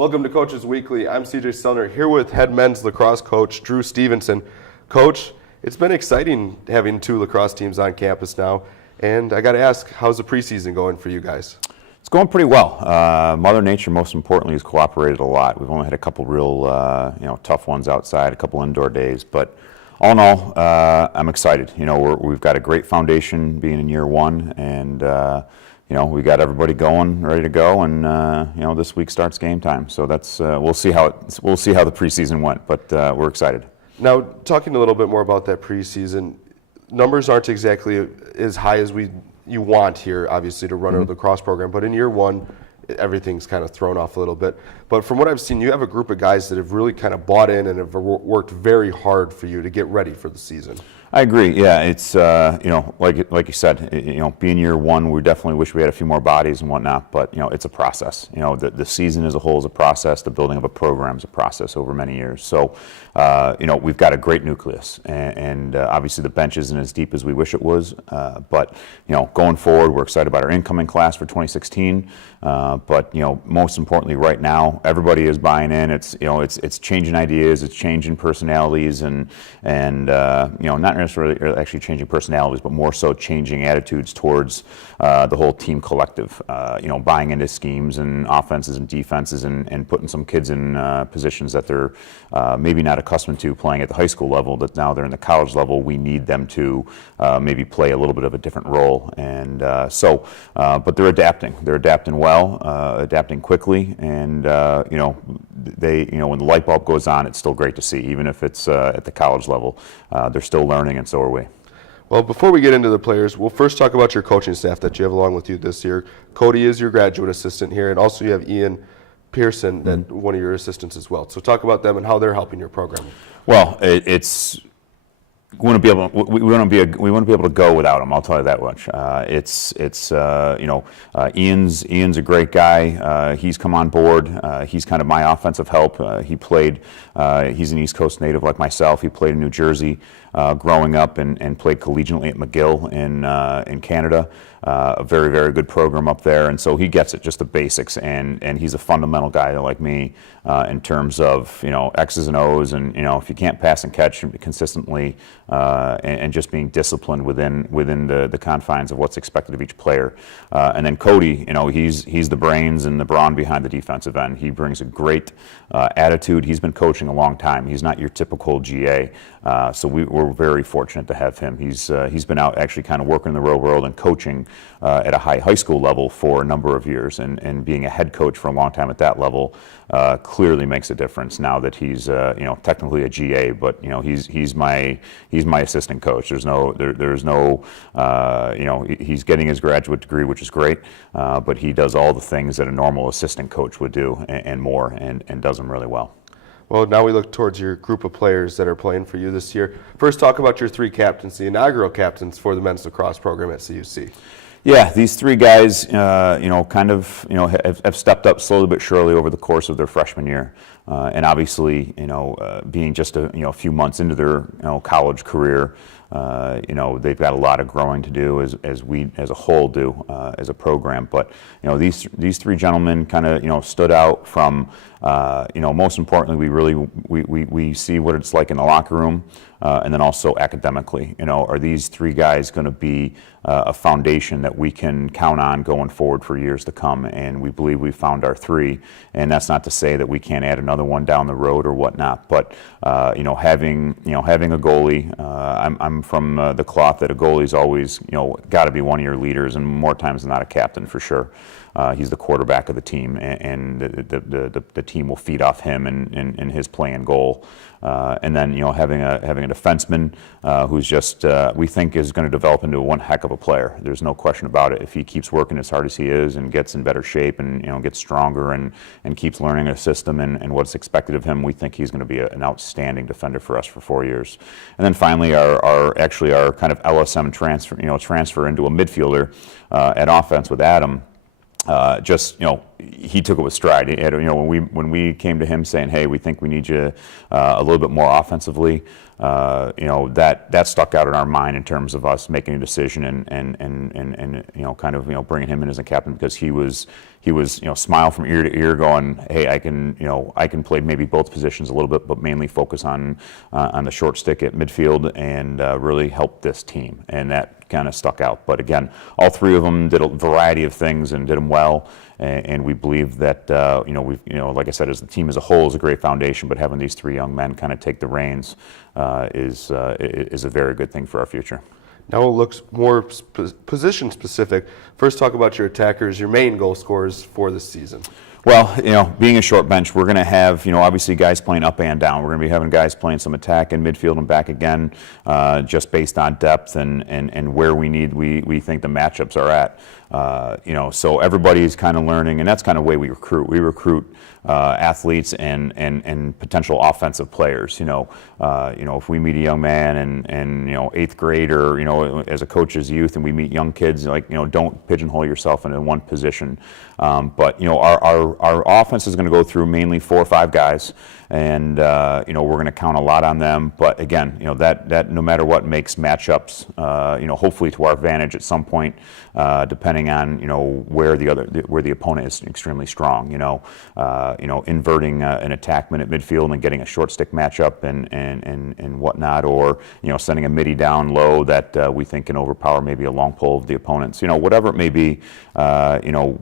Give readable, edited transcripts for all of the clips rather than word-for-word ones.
Welcome to Coaches Weekly. I'm CJ Stelner here with head men's lacrosse coach Drew Stevenson. Coach, it's been exciting having two lacrosse teams on campus now, and I got to ask, how's the preseason going for you guys? It's going pretty well. Mother Nature, most importantly, has cooperated a lot. We've only had a couple real, tough ones outside, a couple indoor days, but all in all, I'm excited. We've got a great foundation being in year one, and we got everybody going, ready to go, and this week starts game time. So that's we'll see how the preseason went, but we're excited. Now, talking a little bit more about that preseason, numbers aren't exactly as high as you want here, obviously, to run a lacrosse program. But in year one, everything's kind of thrown off a little bit. But from what I've seen, you have a group of guys that have really kind of bought in and have worked very hard for you to get ready for the season. I agree. Yeah, it's like you said, being year one, we definitely wish we had a few more bodies and whatnot. But it's a process. The season as a whole is a process. The building of a program is a process over many years. So we've got a great nucleus, and obviously the bench isn't as deep as we wish it was. But going forward, we're excited about our incoming class for 2016. But most importantly, right now, everybody is buying in. It's changing ideas, it's changing personalities, and not necessarily actually changing personalities, but more so changing attitudes towards the whole team collective. Buying into schemes and offenses and defenses, and putting some kids in positions that they're maybe not accustomed to playing at the high school level, that now they're in the college level. We need them to maybe play a little bit of a different role, and but they're adapting. They're adapting well, adapting quickly, and when the light bulb goes on, it's still great to see, even if it's at the college level. They're still learning, and so are we. Well, before we get into the players, we'll first talk about your coaching staff that you have along with you this year. Cody is your graduate assistant here, and also you have Ian Pearson, that one of your assistants as well. So talk about them and how they're helping your program. Well, we wouldn't be able to go without him. I'll tell you that much. Ian's a great guy. He's come on board. He's kind of my offensive help. He's an East Coast native like myself. He played in New Jersey growing up, and played collegiately at McGill in Canada. A very, very good program up there, and so he gets it, just the basics, and he's a fundamental guy like me in terms of X's and O's, and if you can't pass and catch consistently, and just being disciplined within the confines of what's expected of each player. And then Cody, he's the brains and the brawn behind the defensive end. He brings a great attitude. He's been coaching a long time. He's not your typical GA, so we're very fortunate to have him. He's been out actually kind of working in the real world and coaching at a high school level for a number of years, and being a head coach for a long time at that level clearly makes a difference now that he's technically a GA, but he's my assistant coach. There's no he's getting his graduate degree, which is great, but he does all the things that a normal assistant coach would do and more, and does them really well. Well, now we look towards your group of players that are playing for you this year. First, talk about your three captains, the inaugural captains for the men's lacrosse program at CUC. Yeah, these three guys, have stepped up slowly but surely over the course of their freshman year, and obviously, being just a few months into their college career, they've got a lot of growing to do as we as a whole do as a program. But these three gentlemen kind of stood out from. Most importantly, we see what it's like in the locker room, and then also academically. Are these three guys going to be a foundation that we can count on going forward for years to come? And we believe we found our three. And that's not to say that we can't add another one down the road or whatnot. But having a goalie, I'm from the cloth that a goalie's always got to be one of your leaders, and more times than not a captain for sure. He's the quarterback of the team, and the team will feed off him and his play and goal. And then having a defenseman who's just we think is going to develop into one heck of a player. There's no question about it. If he keeps working as hard as he is and gets in better shape and gets stronger and keeps learning a system and what's expected of him, we think he's going to be an outstanding defender for us for 4 years. And then finally, our kind of LSM transfer into a midfielder at offense with Adam. he took it with stride. When we came to him saying, "Hey, we think we need you a little bit more offensively," that stuck out in our mind in terms of us making a decision and kind of bringing him in as a captain, because he was smile from ear to ear, going, "Hey, I can play maybe both positions a little bit, but mainly focus on the short stick at midfield and really help this team," and that kind of stuck out. But again, all three of them did a variety of things and did them well, and we believe that like I said, as the team as a whole is a great foundation, but having these three young men kind of take the reins is a very good thing for our future. Now it looks more position specific. First, talk about your attackers, your main goal scorers for this season. Well, being a short bench, we're going to have, obviously guys playing up and down. We're going to be having guys playing some attack in midfield and back again, just based on depth and where we think the matchups are at. So everybody's kind of learning, and that's kind of the way we recruit. We recruit athletes and potential offensive players. If we meet a young man in eighth grade, or as a coach's youth, and we meet young kids, don't pigeonhole yourself into one position. But our offense is going to go through mainly 4 or 5 guys, and we're going to count a lot on them. But again, that no matter what makes matchups, hopefully to our advantage at some point, depending on where the opponent is extremely strong. Inverting an attackman at midfield and getting a short stick matchup and whatnot, or sending a midi down low that we think can overpower maybe a long pull of the opponents. Whatever it may be,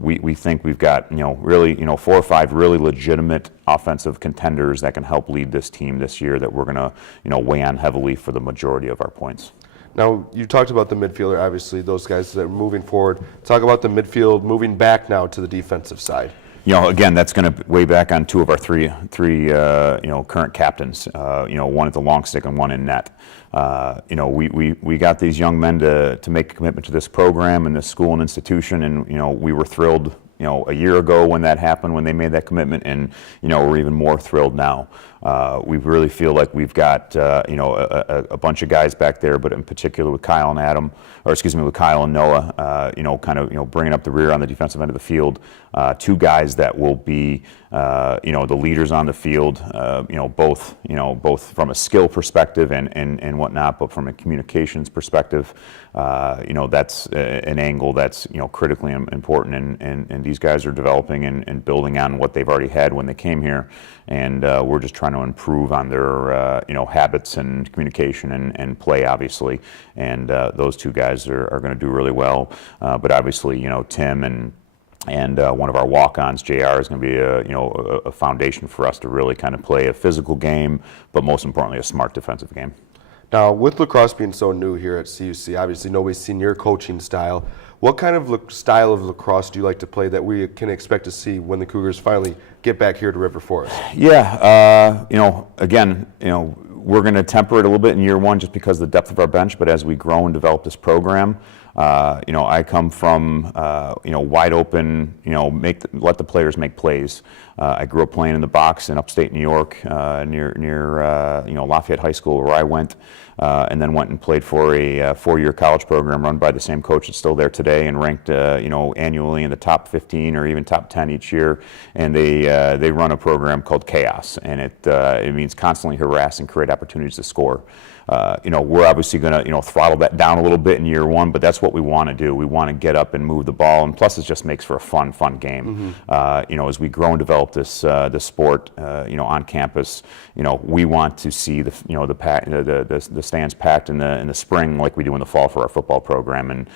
we think we've got really 4 or 5 really legitimate offensive contenders that can help lead this team this year, that we're going to weigh on heavily for the majority of our points. Now, you talked about the midfielder, obviously, those guys that are moving forward. Talk about the midfield moving back now to the defensive side. Again, that's going to weigh back on 2 of our three current captains. One at the long stick and one in net. We got these young men to make a commitment to this program and this school and institution, and we were thrilled a year ago when that happened, when they made that commitment, and we're even more thrilled now. We really feel like we've got a bunch of guys back there, but in particular with Kyle and Noah, bringing up the rear on the defensive end of the field. 2 guys that will be the leaders on the field, both from a skill perspective and whatnot, but from a communications perspective, that's an angle that's critically important, and these guys are developing and building on what they've already had when they came here, and we're just trying to improve on their habits and communication and play, obviously, and those 2 guys are going to do really well, but obviously Tim and one of our walk-ons, JR, is going to be a foundation for us to really kind of play a physical game, but most importantly, a smart defensive game. Now, with lacrosse being so new here at CUC, obviously nobody's seen your coaching style. What kind of style of lacrosse do you like to play that we can expect to see when the Cougars finally get back here to River Forest? Yeah, again, we're going to temper it a little bit in year one just because of the depth of our bench, but as we grow and develop this program, I come from, wide open, let the players make plays. I grew up playing in the box in upstate New York, near Lafayette High School, where I went, and then went and played for a 4-year college program run by the same coach that's still there today and ranked, annually in the top 15 or even top 10 each year. And they run a program called Chaos, and it means constantly harass and create opportunities to score. We're obviously going to, throttle that down a little bit in year one, but that's what we want to do. We want to get up and move the ball, and plus it just makes for a fun game. Mm-hmm. As we grow and develop this sport, on campus, we want to see the stands packed in the spring like we do in the fall for our football program,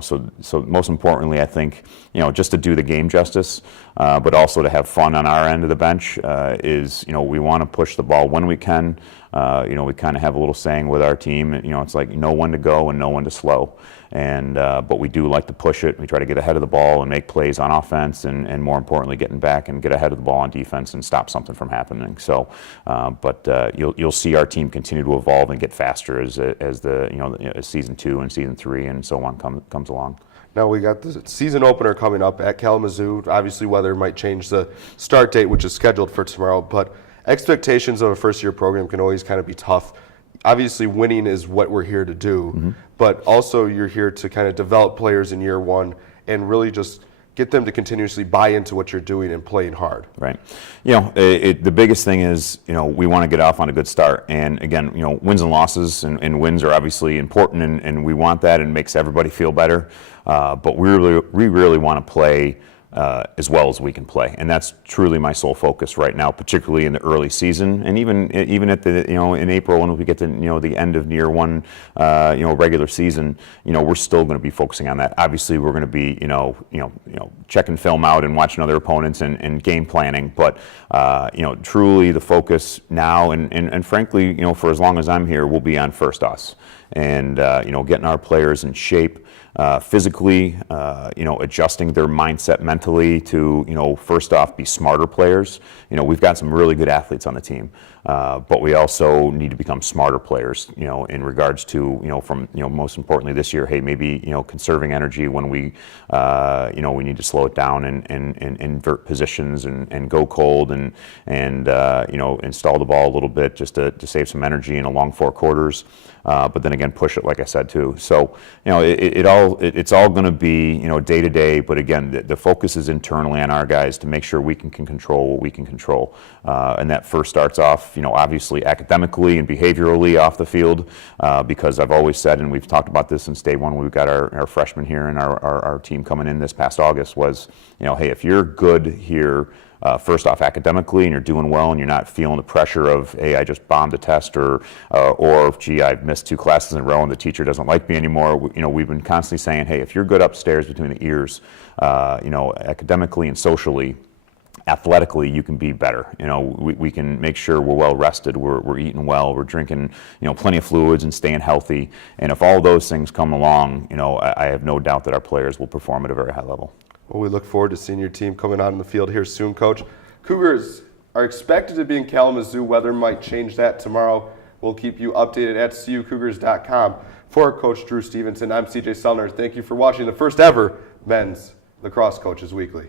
so most importantly, I think, just to do the game justice, but also to have fun on our end of the bench, is we want to push the ball when we can. We kind of have a little saying with our team, it's like know when to go and know when to slow. But we do like to push it. We try to get ahead of the ball and make plays on offense, and more importantly, getting back and get ahead of the ball on defense and stop something from happening. So, you'll see our team continue to evolve and get faster as season 2 and season 3 and so on comes along. Now we got the season opener coming up at Kalamazoo. Obviously, weather might change the start date, which is scheduled for tomorrow, but expectations of a first-year program can always kind of be tough. Obviously, winning is what we're here to do, mm-hmm. but also you're here to kind of develop players in year one and really just get them to continuously buy into what you're doing and playing hard? Right. The biggest thing is, we want to get off on a good start. And again, wins and losses and wins are obviously important, and we want that, and it makes everybody feel better. But we really want to play as well as we can play, and that's truly my sole focus right now, particularly in the early season, and even at the in April when we get to the end of year one, regular season, we're still going to be focusing on that. Obviously, we're going to be checking film out and watching other opponents and game planning, but truly the focus now and frankly, for as long as I'm here, will be on first us and getting our players in shape. Physically, adjusting their mindset mentally to, first off, be smarter players. We've got some really good athletes on the team, but we also need to become smarter players, in regards to, from, most importantly this year, hey, maybe, conserving energy when we need to slow it down and invert positions and go cold and install the ball a little bit just to save some energy in a long 4 quarters. But then again, push it, like I said, too. So, it's all going to be, day to day. But again, the focus is internally on our guys to make sure we can control what we can control. And that first starts off, obviously academically and behaviorally off the field, because I've always said, and we've talked about this since day one, when we've got our freshmen here and our team coming in this past August was, hey, if you're good here, first off academically, and you're doing well, and you're not feeling the pressure of, hey, I just bombed a test, or gee, I've missed 2 classes in a row and the teacher doesn't like me anymore. We've been constantly saying, hey, if you're good upstairs between the ears, academically and socially, athletically, you can be better. We can make sure we're well rested, we're eating well, we're drinking, plenty of fluids and staying healthy. And if all those things come along, I have no doubt that our players will perform at a very high level. Well, we look forward to seeing your team coming out in the field here soon, Coach. Cougars are expected to be in Kalamazoo. Weather might change that tomorrow. We'll keep you updated at CUCougars.com. For Coach Drew Stevenson, I'm CJ Sellner. Thank you for watching the first ever Men's Lacrosse Coaches Weekly.